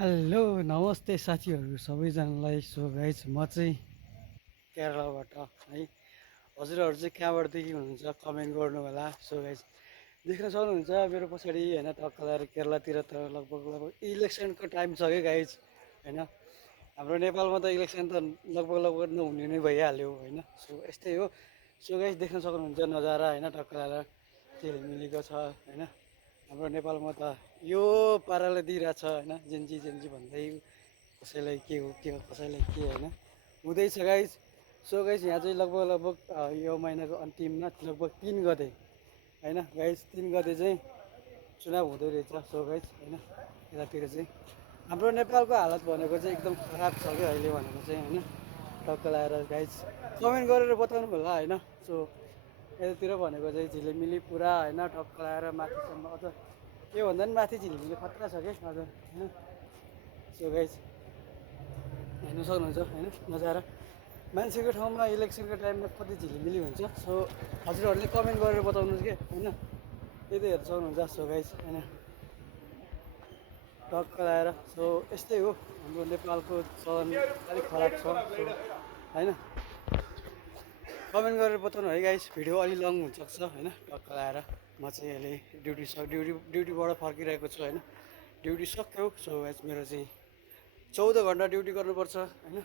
Hello नमस्ते साथीहरू सबैजनालाई। सो गाइज म चाहिँ केरलाबाट है। हजुरहरू चाहिँ कहाँबाटदेखि हुनुहुन्छ कमेन्ट गर्नु होला। सो गाइज देख्न सक्नुहुन्छ मेरो पछाडि होइन टक्कर केरलातिर त लगभग लगभग इलेक्सनको टाइम छ क्या गाइज होइन। हाम्रो नेपालमा त इलेक्सन त लगभग लगभग नहुने नै भइहाल्यो होइन। सो यस्तै हो। सो गाइज देख्न सक्नुहुन्छ नजारा होइन टक्कर झिलिमिलीको छ होइन। हाम्रो नेपालमा त यो पाराले दिइरहेछ होइन जेन्जी भन्दै कसैलाई के हो कसैलाई के होइन हुँदैछ गाइज। सो गाइज यहाँ चाहिँ लगभग लगभग यो महिनाको अन्तिममा लगभग 3 गते होइन गाइज 3 गते चाहिँ चुनाव हुँदै रहेछ। सो गाइज होइन यतातिर चाहिँ हाम्रो नेपालको हालत भनेको चाहिँ एकदम खराब छ क्या अहिले भनेको चाहिँ होइन। टक्क लगाएर गाइज कमेन्ट गरेर बताउनु होला होइन। सो यतातिर भनेको चाहिँ झिलिमिली पुरा होइन टक्क लगाएर माथिसम्म अझ योभन्दा पनि माथि झिलिमिली खतरा छ क्या अझ होइन। सो गाइज हेर्नु सक्नुहुन्छ होइन नजारा मान्छेको ठाउँमा इलेक्सनको टाइममा कति झिलिमिली हुन्छ। सो हजुरहरूले कमेन्ट गरेर बताउनुहोस् कि होइन यदि हेर्नु सक्नुहुन्छ। सो गाइज होइन टक्क लगाएर सो यस्तै हो हाम्रो नेपालको चलन अलिक खराब छ। सो होइन कमेन्ट गरेर बताउनु है गाइस। भिडियो अलि लङ हुनसक्छ होइन टक्क लगाएर म चाहिँ अहिले ड्युटीबाट फर्किरहेको छु होइन। ड्युटी सक्यो। सो गाइस मेरो चाहिँ 14 घन्टा ड्युटी गर्नुपर्छ होइन।